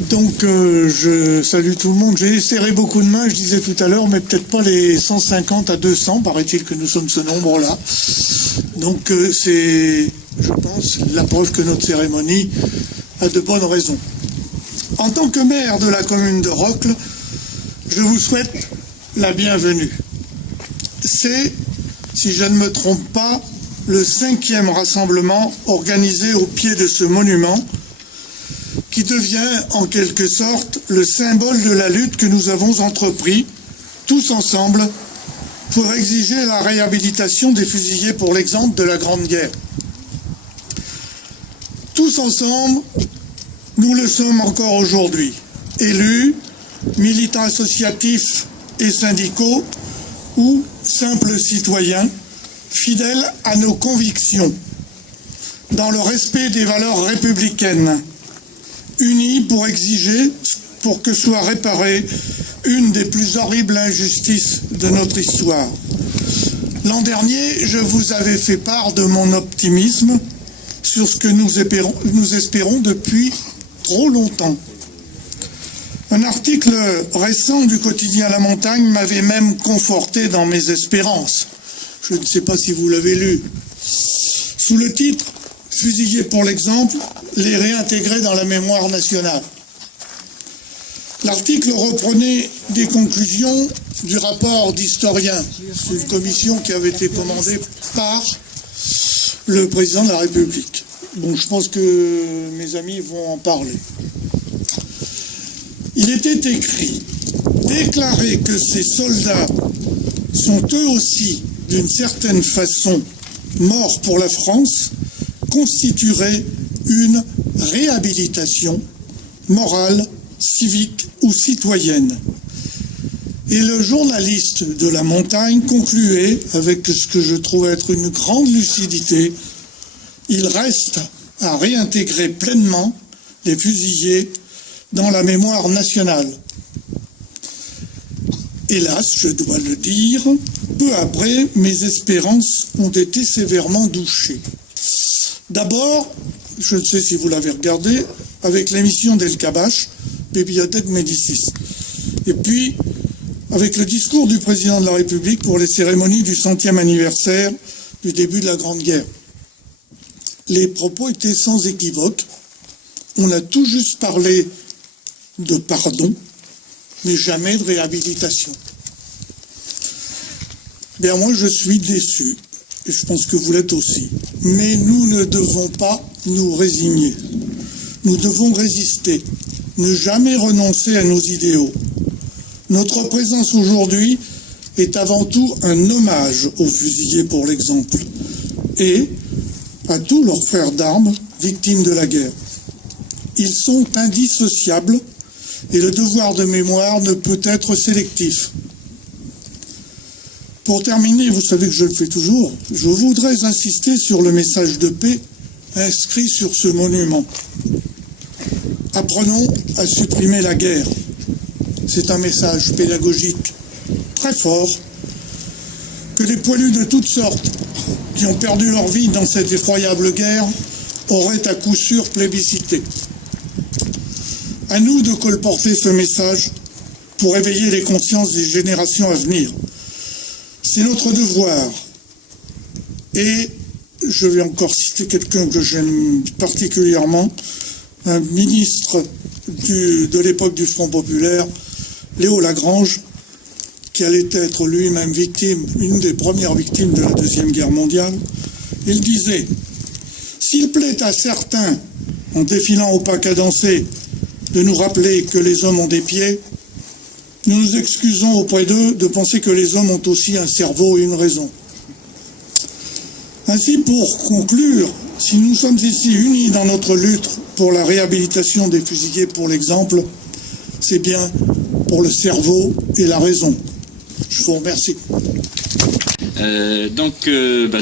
Donc je salue tout le monde. J'ai serré beaucoup de mains, je disais tout à l'heure, mais peut-être pas les 150 à 200, paraît-il que nous sommes ce nombre-là. Donc c'est, je pense, la preuve que notre cérémonie a de bonnes raisons. En tant que maire de la commune de Rocles, je vous souhaite la bienvenue. C'est, si je ne me trompe pas, le 5e rassemblement organisé au pied de ce monument, qui devient en quelque sorte le symbole de la lutte que nous avons entrepris, tous ensemble, pour exiger la réhabilitation des fusillés pour l'exemple de la Grande Guerre. Tous ensemble, nous le sommes encore aujourd'hui, élus, militants associatifs et syndicaux, ou simples citoyens, fidèles à nos convictions, dans le respect des valeurs républicaines, unis pour exiger pour que soit réparée une des plus horribles injustices de notre histoire. L'an dernier, je vous avais fait part de mon optimisme sur ce que nous espérons depuis trop longtemps. Un article récent du quotidien La Montagne m'avait même conforté dans mes espérances. Je ne sais pas si vous l'avez lu. Sous le titre « Fusillés pour l'exemple, les réintégrer dans la mémoire nationale ». L'article reprenait des conclusions du rapport d'historiens. C'est une commission qui avait été commandée par le président de la République. Bon, je pense que mes amis vont en parler. Il était écrit « Déclarer que ces soldats sont eux aussi, d'une certaine façon, morts pour la France, constituerait une réhabilitation morale, civique ou citoyenne. » Et le journaliste de La Montagne concluait avec ce que je trouve être une grande lucidité. Il reste à réintégrer pleinement les fusillés dans la mémoire nationale. Hélas, je dois le dire, peu après, mes espérances ont été sévèrement douchées. D'abord, je ne sais si vous l'avez regardé, avec l'émission d'El Kabash, Bibliothèque Médicis. Et puis, avec le discours du président de la République pour les cérémonies du 100e anniversaire du début de la Grande Guerre. Les propos étaient sans équivoque. On a tout juste parlé de pardon, mais jamais de réhabilitation. Bien, moi, je suis déçu, et je pense que vous l'êtes aussi. Mais nous ne devons pas nous résigner. Nous devons résister, ne jamais renoncer à nos idéaux. Notre présence aujourd'hui est avant tout un hommage aux fusillés pour l'exemple, et à tous leurs frères d'armes victimes de la guerre. Ils sont indissociables, et le devoir de mémoire ne peut être sélectif. Pour terminer, vous savez que je le fais toujours, je voudrais insister sur le message de paix inscrit sur ce monument. Apprenons à supprimer la guerre. C'est un message pédagogique très fort que les poilus de toutes sortes qui ont perdu leur vie dans cette effroyable guerre auraient à coup sûr plébiscité. À nous de colporter ce message pour éveiller les consciences des générations à venir. C'est notre devoir. Et je vais encore citer quelqu'un que j'aime particulièrement, un ministre de l'époque du Front populaire, Léo Lagrange, qui allait être lui-même victime, une des premières victimes de la Deuxième Guerre mondiale. Il disait « S'il plaît à certains, en défilant au pas cadencé, de nous rappeler que les hommes ont des pieds, nous nous excusons auprès d'eux de penser que les hommes ont aussi un cerveau et une raison. » Ainsi, pour conclure, si nous sommes ici unis dans notre lutte pour la réhabilitation des fusillés pour l'exemple, c'est bien pour le cerveau et la raison. Je vous remercie.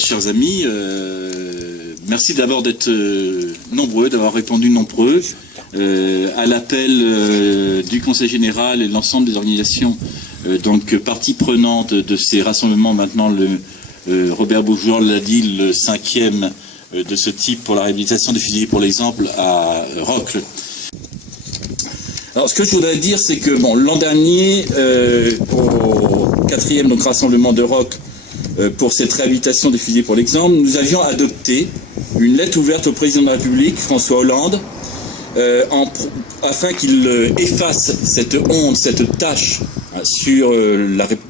Chers amis, merci d'abord d'être nombreux, d'avoir répondu nombreux à l'appel du Conseil général et de l'ensemble des organisations parties prenantes de ces rassemblements. Maintenant, Robert Bourgeois l'a dit, le 5e de ce type pour la réhabilitation des fusillés pour l'exemple à Rocles. Alors, ce que je voudrais dire, c'est que bon, l'an dernier, au 4e donc, rassemblement d'Europe pour cette réhabilitation des fusillés pour l'exemple, nous avions adopté une lettre ouverte au président de la République, François Hollande, afin qu'il efface cette honte, cette tâche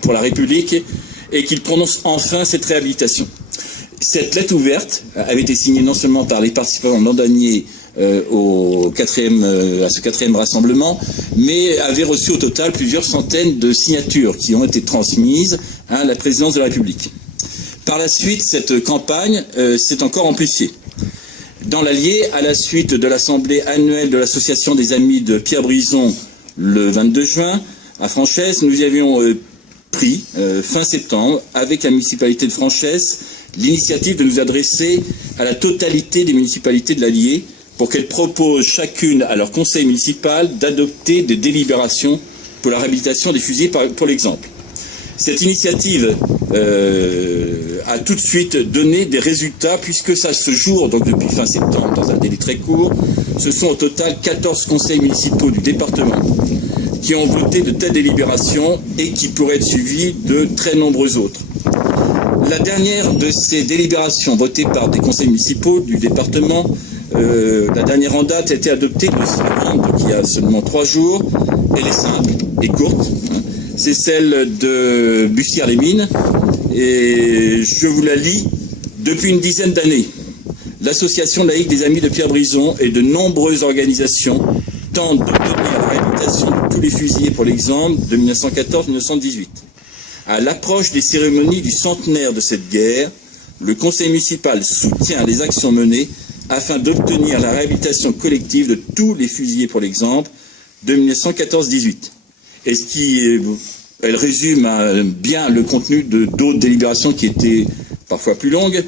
pour la République et qu'il prononce enfin cette réhabilitation. Cette lettre ouverte avait été signée non seulement par les participants l'an dernier à ce 4e rassemblement, mais avait reçu au total plusieurs centaines de signatures qui ont été transmises à la présidence de la République. Par la suite, cette campagne s'est encore amplifiée. Dans l'Allier, à la suite de l'assemblée annuelle de l'association des amis de Pierre Brizon le 22 juin, à Franchesse, nous y avions pris, fin septembre, avec la municipalité de Franchesse, l'initiative de nous adresser à la totalité des municipalités de l'Allier pour qu'elles proposent chacune à leur conseil municipal d'adopter des délibérations pour la réhabilitation des fusillés pour l'exemple. Cette initiative a tout de suite donné des résultats puisque ça se joue donc depuis fin septembre dans un délai très court. Ce sont au total 14 conseils municipaux du département qui ont voté de telles délibérations et qui pourraient être suivies de très nombreux autres. La dernière de ces délibérations votées par des conseils municipaux du département, la dernière en date a été adoptée le 6 novembre, donc il y a seulement 3 jours. Elle est simple et courte. C'est celle de Bussière-les-Mines et je vous la lis. Depuis une dizaine d'années, l'association laïque des Amis de Pierre Brizon et de nombreuses organisations tentent d'obtenir la réhabilitation de tous les fusillés pour l'exemple de 1914-1918. À l'approche des cérémonies du centenaire de cette guerre, le conseil municipal soutient les actions menées afin d'obtenir la réhabilitation collective de tous les fusillés pour l'exemple de 1914-18. Et elle résume bien le contenu d'autres délibérations qui étaient parfois plus longues.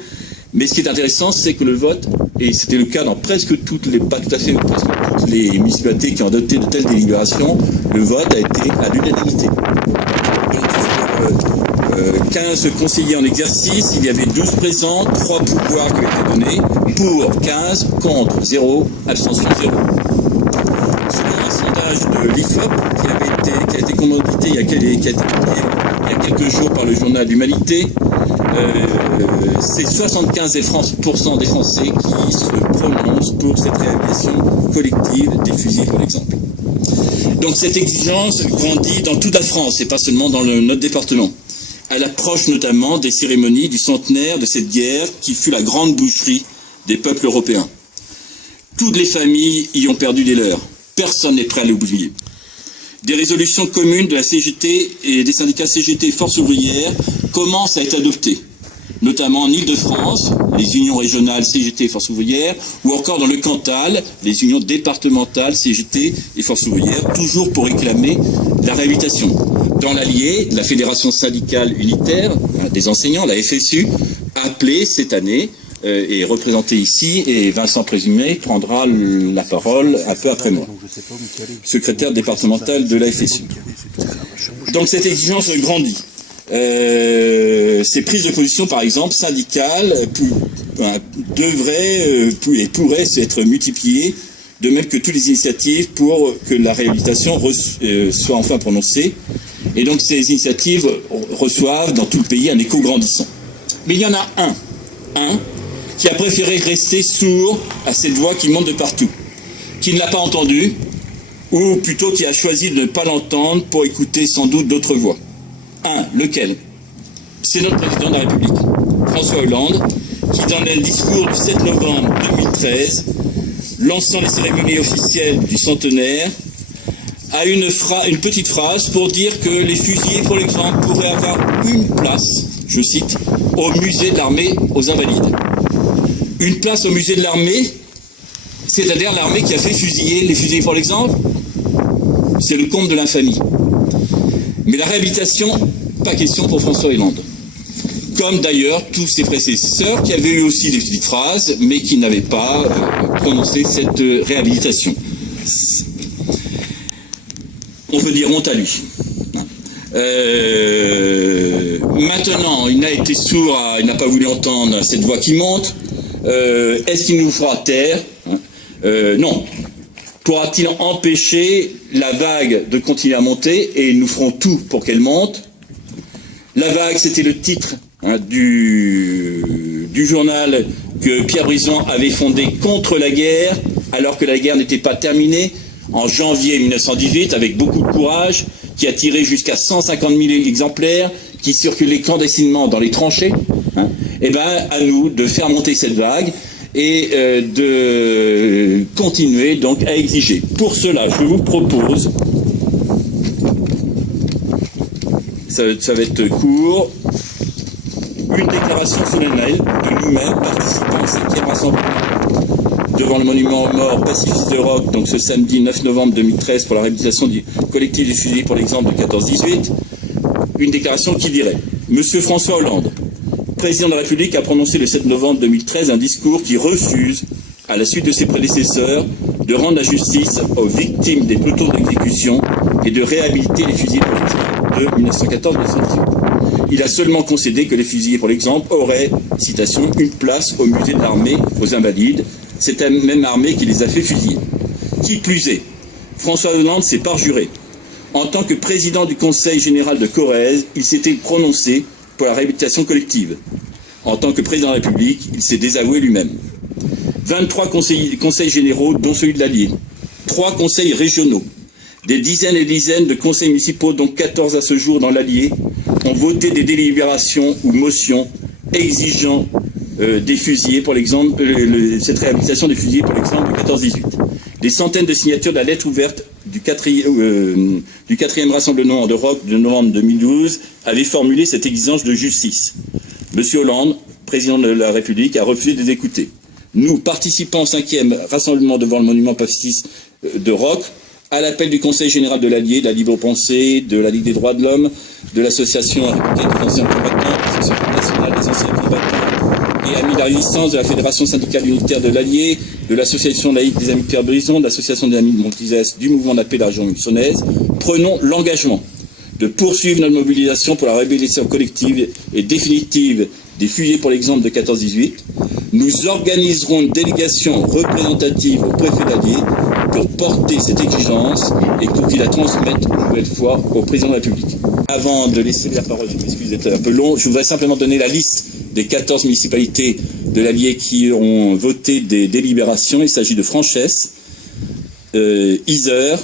Mais ce qui est intéressant, c'est que le vote, et c'était le cas dans presque toutes les, pas tout à fait, presque toutes les municipalités qui ont adopté de telles délibérations, le vote a été à l'unanimité. Donc, 15 conseillers en exercice, il y avait 12 présents, 3 pouvoirs qui ont été donnés, pour 15, contre 0, abstention 0. Selon un sondage de l'IFOP qui a été commandité qui a été publié il y a quelques jours par le journal L'Humanité, c'est 75% des Français qui se prononcent pour cette réhabilitation collective des fusillés pour l'exemple. Donc cette exigence grandit dans toute la France et pas seulement dans notre département. À l'approche notamment des cérémonies du centenaire de cette guerre qui fut la grande boucherie des peuples européens. Toutes les familles y ont perdu des leurs. Personne n'est prêt à l'oublier. Des résolutions communes de la CGT et des syndicats CGT et Force ouvrière commencent à être adoptées, notamment en Île-de-France, les unions régionales CGT et Force ouvrière, ou encore dans le Cantal, les unions départementales CGT et Force ouvrière, toujours pour réclamer la réhabilitation. Dans l'Allier, la Fédération syndicale unitaire des enseignants, la FSU, a appelé cette année, est représenté ici, et Vincent Présumé prendra la parole un peu après moi, secrétaire départemental de la FSU. Donc cette exigence grandit. Ces prises de position, par exemple, syndicales, devraient et pourraient être multipliées, de même que toutes les initiatives pour que la réhabilitation soit enfin prononcée. Et donc ces initiatives reçoivent dans tout le pays un écho grandissant. Mais il y en a un qui a préféré rester sourd à cette voix qui monte de partout, qui ne l'a pas entendue, ou plutôt qui a choisi de ne pas l'entendre pour écouter sans doute d'autres voix. Lequel? C'est notre président de la République, François Hollande, qui dans le discours du 7 novembre 2013, lançant les cérémonies officielles du centenaire, a une petite phrase pour dire que les fusillés, pour l'exemple, pourraient avoir une place, je cite, au musée de l'armée aux Invalides. Une place au musée de l'armée, c'est-à-dire l'armée qui a fait fusiller les fusillés pour l'exemple, c'est le comble de l'infamie. Mais la réhabilitation, pas question pour François Hollande. Comme d'ailleurs tous ses prédécesseurs qui avaient eu aussi des petites phrases, mais qui n'avaient pas prononcé cette réhabilitation. On peut dire honte à lui. Maintenant, il n'a été sourd, il n'a pas voulu entendre cette voix qui monte. Est-ce qu'il nous fera taire? Non. Pourra-t-il empêcher la vague de continuer à monter? Et nous ferons tout pour qu'elle monte. La vague, c'était le titre du journal que Pierre Brisson avait fondé contre la guerre, alors que la guerre n'était pas terminée, en janvier 1918, avec beaucoup de courage, qui a tiré jusqu'à 150 000 exemplaires, qui circulaient clandestinement dans les tranchées. Et bien, à nous de faire monter cette vague et de continuer donc à exiger. Pour cela, je vous propose, ça va être court, une déclaration solennelle de nous-mêmes, participants au 5e rassemblement devant le monument aux morts pacifistes de Roques, donc ce samedi 9 novembre 2013 pour la réhabilitation du collectif des fusillés pour l'exemple de 14-18, une déclaration qui dirait: Monsieur François Hollande, président de la République, a prononcé le 7 novembre 2013 un discours qui refuse, à la suite de ses prédécesseurs, de rendre la justice aux victimes des pelotons d'exécution et de réhabiliter les fusillés pour l'exemple de 1914-1918. Il a seulement concédé que les fusillés pour l'exemple auraient, citation, une place au musée de l'armée aux Invalides. C'est la même armée qui les a fait fusiller. Qui plus est, François Hollande s'est parjuré. En tant que président du Conseil général de Corrèze, il s'était prononcé pour la réhabilitation collective. En tant que président de la République, il s'est désavoué lui-même. 23 conseils généraux, dont celui de l'Allier, 3 conseils régionaux, des dizaines et dizaines de conseils municipaux, dont 14 à ce jour dans l'Allier, ont voté des délibérations ou motions exigeant des fusillés, pour l'exemple, cette réhabilitation des fusillés pour l'exemple de 14-18. Des centaines de signatures de la lettre ouverte du 4e rassemblement de Roques de novembre 2012 avaient formulé cette exigence de justice. Monsieur Hollande, président de la République, a refusé de les écouter. Nous, participants au 5e rassemblement devant le monument pacifiste de Roques, à l'appel du Conseil général de l'Allier, de la Libre Pensée, de la Ligue des droits de l'homme, de l'Association républicaine des anciens combattants, de l'Association nationale des anciens combattants, et amis de la résistance, de la Fédération syndicale unitaire de l'Allier, de l'Association laïque des amis de Pierre Brisson, de l'Association des amis de Montizès, du mouvement d'appel à la région mussonnaise, prenons l'engagement de poursuivre notre mobilisation pour la réhabilitation collective et définitive des fusillés pour l'exemple de 14-18. Nous organiserons une délégation représentative au préfet d'Allier pour porter cette exigence et pour qu'il la transmette une nouvelle fois au président de la République. Avant de laisser la parole, je m'excuse d'être un peu long, je voudrais simplement donner la liste des 14 municipalités de l'Allier qui ont voté des délibérations. Il s'agit de Franchesse, Yzeure,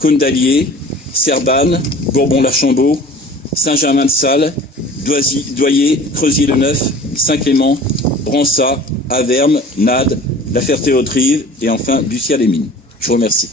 Cône d'Allier, Serbanne, Bourbon-l'Archambault, Saint-Germain-de-Salles, Doyer, Creusier-le-Neuf, Saint-Clément, Bransat, Avermes, Nades, La Ferté-Haute-Rive et enfin Bussière-les-Mines. Je vous remercie.